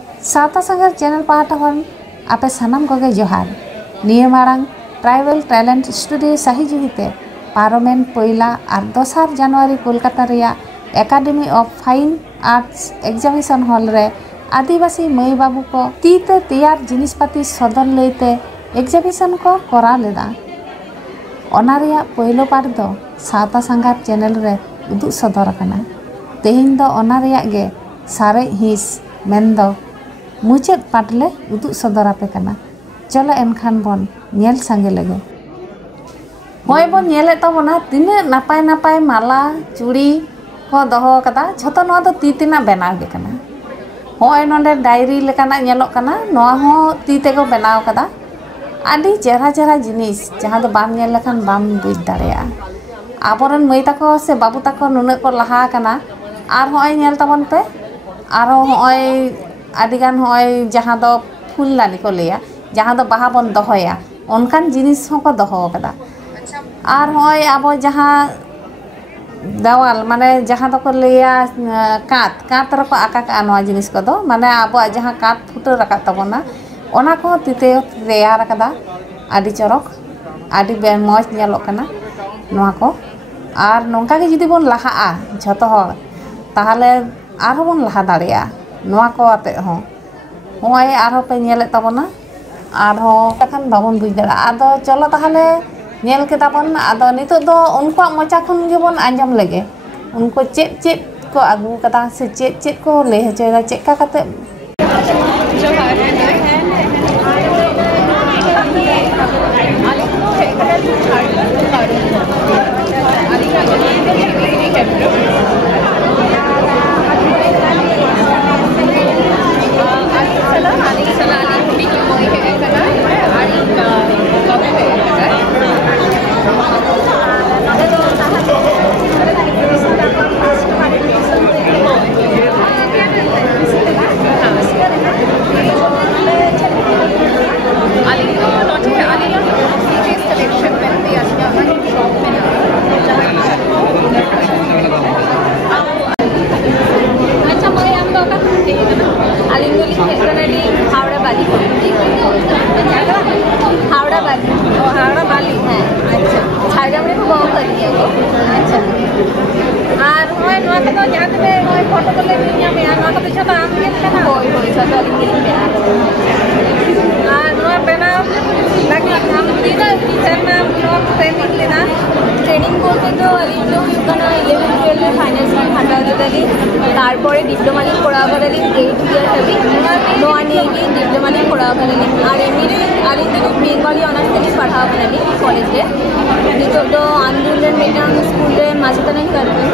सावता संघार चैनल पाहटा खन आपे सानाम कोगे जोहार निये मारांग ट्राइबल टैलेंट स्टूडियो साही जुहिते पारोमेन पहिला और 2 जनवरी कोलकाता रिया academy of fine arts examination hall रे आदिवासी मई बाबू को तीते तैयार जिनिसपाती सदर लेते एग्जामिनेशन को करा लेदा। ओना रिया पहिलो पार्ट दो सावता संघार चैनल रे उदुग सदर कना। तेहिं दो ओना रिया गे सारे हिस मेन दो मुचाद पाटले उदुग सदर आपे कना। चलो एनखान बन नेल संगे लगे होय बन नेले तबना तिने नापाय नापाय माला चूड़ी को दोहो कदा झतो नोआ दो ती तिना बनाव गे कना। होय नोंडे डायरी लेकाना नेलो कना नोआ हो ती तेको बनाव कदा। आदि चेहरा चेहरा जिनिस जहां दो बाम नेल लेखान बाम बुझ दाड़ेया। आबोरन मई ताको से बाबू ताको नुने को लहा कना आर होय नेल तबन पे आरो होय आदिगान होय जहां दो फुलदानी को लेया जहां दो बाहा बन दोहोया उनकान जिनिस को दोहो कदा। आर होय आबो जहां देवाल माने जहां दो को लेया कात रको आका का नोआ जिनिस को दो माने आबो जहां कात फुटो रका तबना ओना को तिते तैयार कदा। आदि चरक आदि बे मौज नेलो कना नोआ को। आर नोंका के जदि बन लहाआ झतो हो ताहले आरो बन लहा दाड़ेया नोआ को आते हो होय आरो पे नेले तबना आरो तखन बाबन बुझ दाड़ा। आदो चलो ताहले नेल के ताबन आदो नितो दो उनको मोचा खन गे बन आंजम लगे उनको चेत को आगू कदा से चेत को ले हचोदा चेका कते ट्रेनिंग करते तो तारपरे डिप्लोमा ली पढ़ा करेली 8 ইয়ার हबी नोआ निये डिप्लोमा ली पढ़ा करेली और एमनी आली तो बेंगली ऑनर्स के पढ़ा करेली कॉलेज रे नितो तो आंदोलन मेटांग स्कूल रे मास्टरन करबे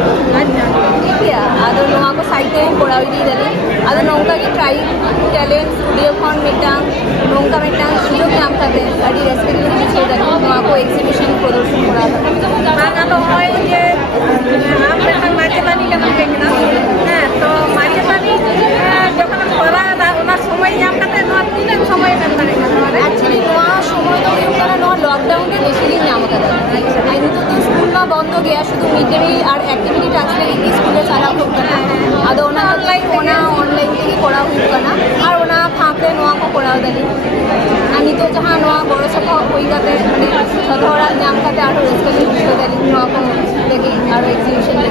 ठीक है। आदो नोआ को साइड रे पढ़ाई दी दली आदो नोंका की ट्राइब टैलेंट स्टूडियो फॉन मेटांग नोंका मेटांग सुयोग नाम करते आदि रेस्पेक्ट छे दली नोआ को एग्जीबिशन प्रदर्शन पढ़ा माना तो होय जे नाम मेटांग माचेतानी का नाम केना हां तो माचेतानी जखन पढ़ा दा ओना समय नाम करते नोआ तीन समय में करे एक्चुअली नोआ समय तो करा नोआ लॉकडाउन के बेसी दिन नाम करा आई तो स्कूल ना बंद हो गया शुद्ध मिडडे और एक्टिविटी टास्क ले स्कूल सारा हो कना आदो ओना ऑनलाइन की पढ़ा हुई कना और ओना फाके नोआ को पढ़ा दली आनी तो जहां नोआ बड़ सफा होई जाते माने सधोरा नाम करते आरो रेस्पेक्ट हो दली नोआ को लेके और एग्जीबिशन ले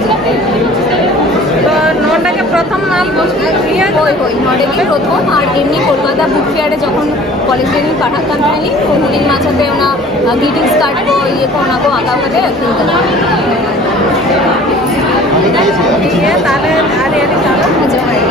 तो नोटा के प्रथम नाम क्लियर होई नोडे के प्रथम और एमनी कोलकाता बुक फेयर जखन कॉलेज रे पढ़ा करनी कोदिन माछते ओना ग्रीटिंग्स कार्ड को ये को ना को आका करे ये ताले आरे ताले जमाई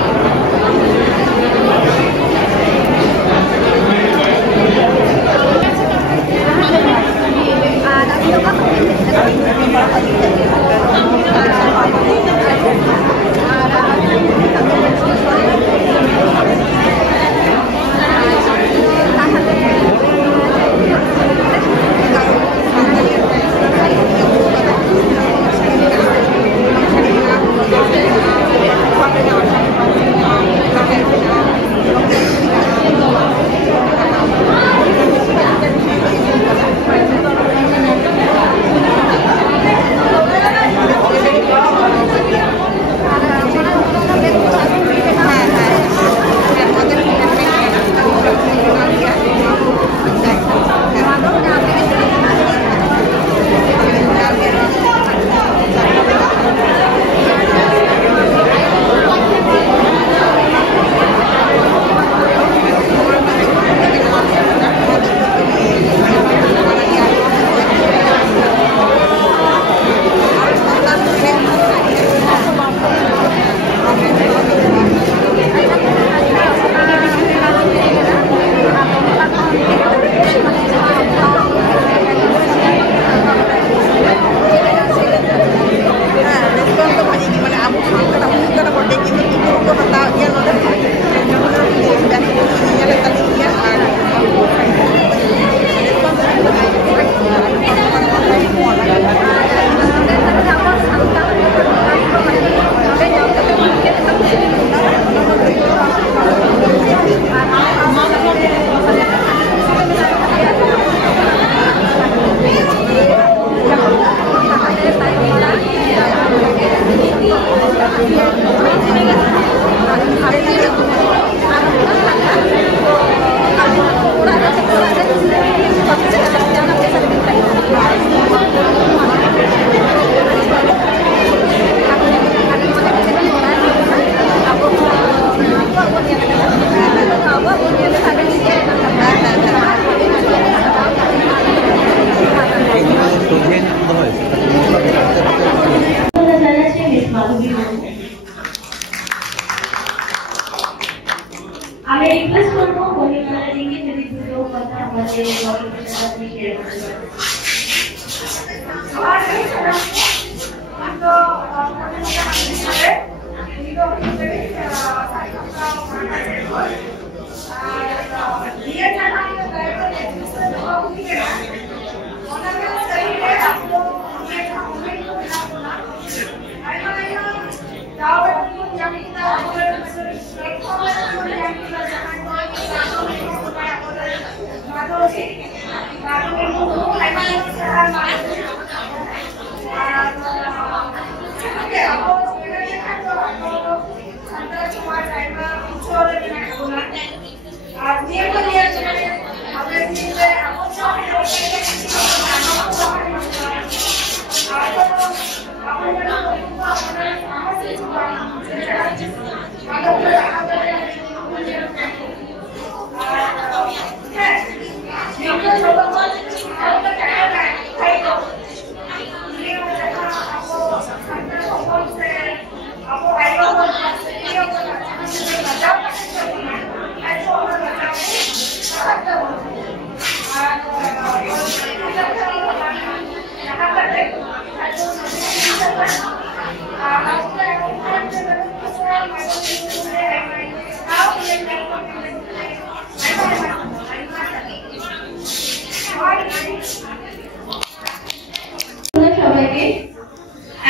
আমি রিকোয়েস্ট করবো বনিতারা দিকে যদি দুটো কথা আমাদের গল্পের সাথে শেয়ার করতে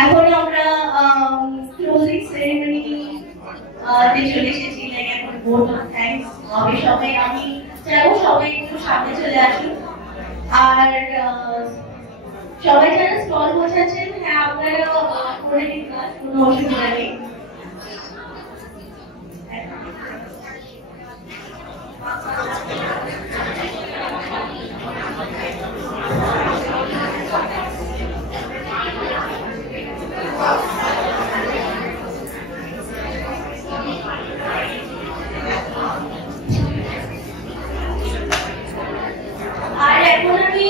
এখন আমরা ক্লোজিং সেরেমনি তে চলে এসেছি লাইক এখন ভোট অফ থ্যাঙ্কস আমি চাইবো সবাই একটু সামনে চলে আসুন আর সবাই যারা স্টল বসাচ্ছেন হ্যাঁ আপনারা করে দিন কাজ কোনো অসুবিধা নেই আর এখন আমি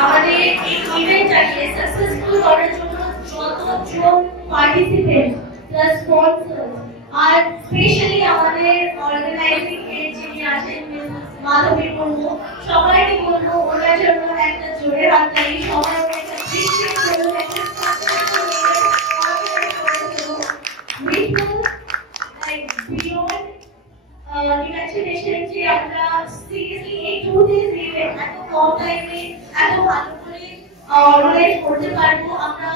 আমাদের এই ইভেন্টটাকে সাকসেসফুল করার জন্য যতজন পার্টিসিপেন্ট প্লাস স্পন্সর আর স্পেশালি আমাদের অর্গানাইজিং হেড যিনি আছেন মাধবী মুর্মু সবাইকে বলবো ওনার জন্য একটা জোরে হাততালি সবাই একটা বৃষ্টির জন্য একটা বিয়ন্ড ইমাজিনেশন যে আমরা সিরিয়াসলি এই 2 days ইভেন্ট এত কম টাইমে এত ভালো করে অর্গানাইজ করতে পারবো আমরা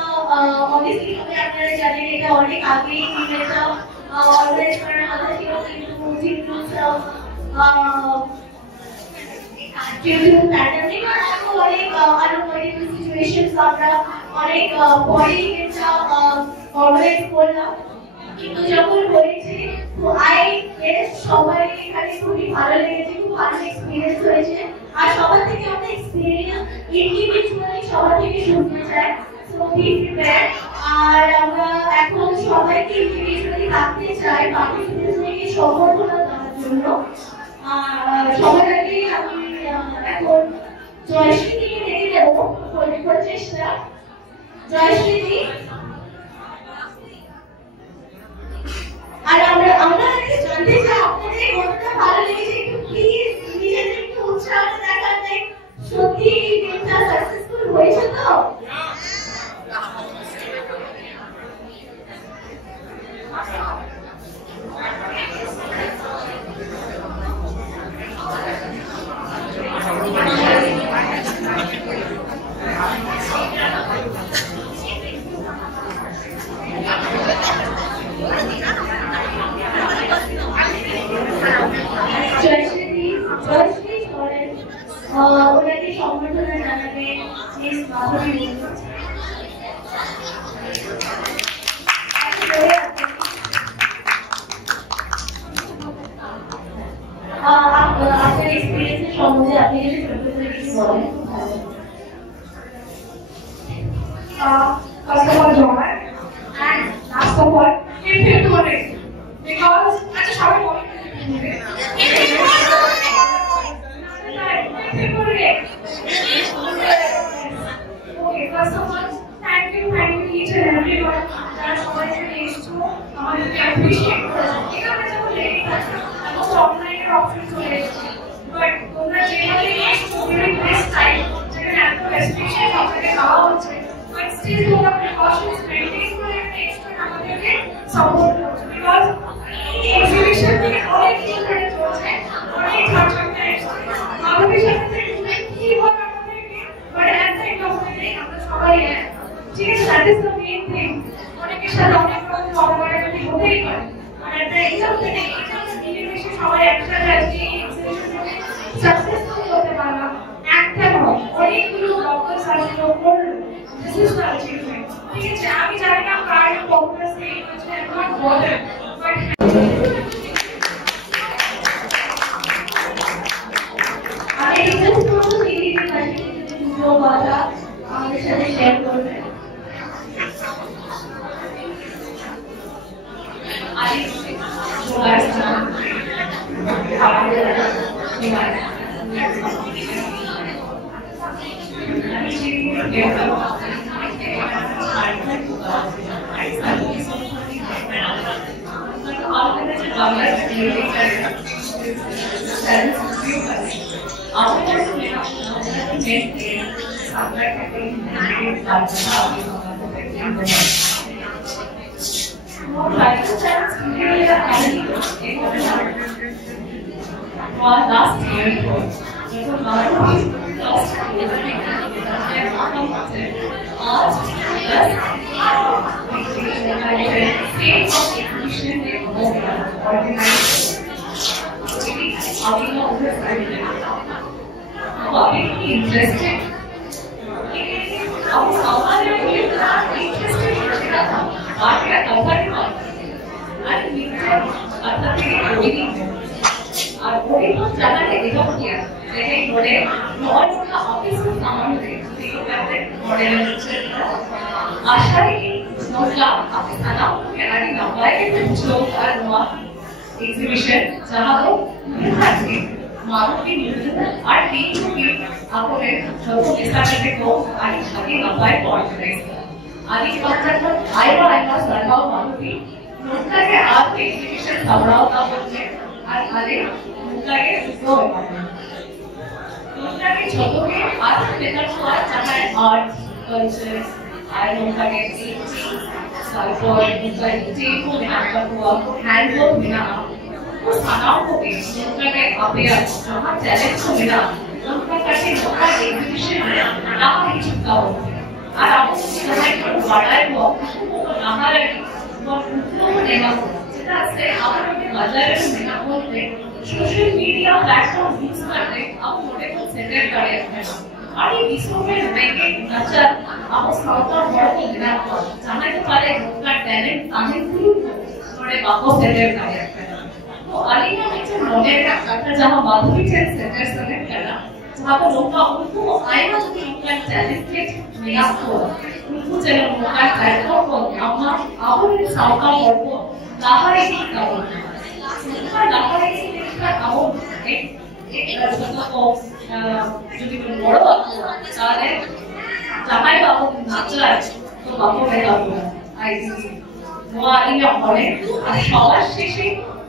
অবভিয়াসলি হবে আপনারা জানেন এটা অনেক আগে ইভেন্টটা অর্গানাইজ করার কথা ছিল কিন্তু যেহেতু প্যান্ডেমিক আর অনেক আনএক্সপেক্টেড সিচুয়েশনস আমরা অনেক পরে ইভেন্টটা অর্গানাইজ করলাম কিন্তু যখন হয়েছে তো আই গেস সবাই এখানে খুবই ভালো লেগেছে খুব ভালো এক্সপিরিয়েন্স হয়েছে আর সবার থেকে আমরা এক্সপিরিয়েন্স ইন্ডিভিজুয়ালি সবার থেকে শুনতে চাই সো বি প্রিপেয়ার আর আমরা এখন সবাইকে ইন্ডিভিজুয়ালি রাখতে চাই পার্টিসিপেন্টদেরকে সম্বর্ধনা দেওয়ার জন্য সবার আগে আমি এখন জয়শ্রীকে ডেকে দেবো প্রচেষ্টা জয়শ্রীজি আর আমরা জানতে চাই আপনাদের কতটা ভালো লেগেছে একটু প্লিজ নিজেদের একটু উৎসাহ দেখান সত্যি এই দিনটা সাকসেসফুল হয়েছে তো ওনাকে সম্বর্ধনা জানাবে মিস মাধবী আপনার এক্সপিরিয়েন্সের সম্বন্ধে আপনি যদি ছোট করে কিছু বলেন First of all, John, and last of all, if you do it, because I just have a point. Okay, first of all, thank you each and everyone that always engaged to appreciate. Stage programme precautions maintain করে next আমাদেরকে support করছে because এই exhibition থেকে অনেক কিছু ঘটে চলছে অনেক ছাত্রছাত্রীরা আমাদের সাথে কি বলে আমাদেরকে but at the end of the day আমরা সবাই ঠিক আছে that is the main thing অনেকের সাথে অনেক রকম ঝগড়াঝাটি হতেই পারে আর at the end of the day এটা মিলেমিশে সবাই একসাথে আজকে এই এক্সিবিশনটাকে সাকসেসফুল করতে পারলাম একটা নয় অনেকগুলো ব্লগার্স আসলো করলো দিস ইজ দ্য অ্যাচিভমেন্ট ঠিক আছে আমি জানি না কার কতটা স্টেজ আছে নট বদার বাট আমি জাস্ট বলবো এই দুটো কথা আমাদের সাথে শেয়ার করবেন I last time last year, interested. আর ওই তো জানাতে এরকম কি আছে দেখে বলে নয়টা অফিস আমাদের দিকে মডেল হচ্ছে আশাই নজলা আপনি আনা কেনারি নাম্বার के जो और हुआ एग्जीबिशन जहां वो हाथी मारो की न्यूज़ और टीम की आपको एक सबको इसका करके को आज सभी नंबर पहुंच रहे आदि कॉन्सेप्ट आएगा सरकार मानो की नोटला के आज एग्जीबिशन खबरों का बोलते আর আরে মুখটাকে দুটো মুখটাকে ছোটকে আর পেপার পর চালায় আর্ট কালচার আর মুখটাকে তারপর মুখটাকে টিপো বিনাকা हुआ हैंडवर्क बिना वो सनाओ को भी मुखटाके अपेयर जहां टैलेंट को बिना उनका करके मुखटा एग्जीबिशन ना ही चुका हो और आपको समय पर बड़ा है वो नहा रही वो उनको देना যেটা আছে আমরা বাজারে মেনা করতে সোশ্যাল মিডিয়া প্ল্যাটফর্ম ইউজ করতে आप मोटे को सेटल करे और ये विश्व में बैठे नजर आप साउथा बड़ को बिना जाने के पारे उनका टैलेंट आने शुरू थोड़े बाको सेटल करे तो अलीना में जो मॉडल का करता जहां माधुरी से सेटल सेलेक्ट करना जहां पर लोग उनको आएगा कि उनका टैलेंट के मिला हो उनको चलो उनका प्लेटफॉर्म को अपना आप साउथा बड़ को लाहौर की करो उनका लाहौर की देखकर आओ एक लड़का को जो भी बड़ा सारे जमाई बाबू नाचला तो बाबू बेटा हुआ आई सी वो आदमी अपने সবার শেষে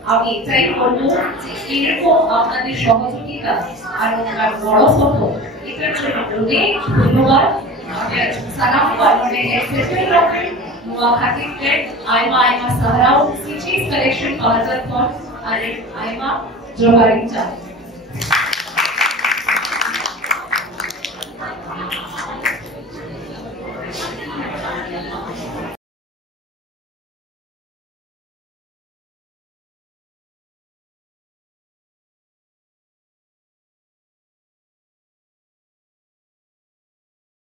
আমি এটাই বলবো যে এরকম আপনাদের সহযোগিতা আর ওনার বড় সফর এটার জন্য অনেক ধন্যবাদ আমাদের সালাম পালনে এক্সেপ্টেড রাখেন Nuwa Khatikte, Aima Saharao, Sichis collection, Kawajar Thoughts, and Aima Joharincha.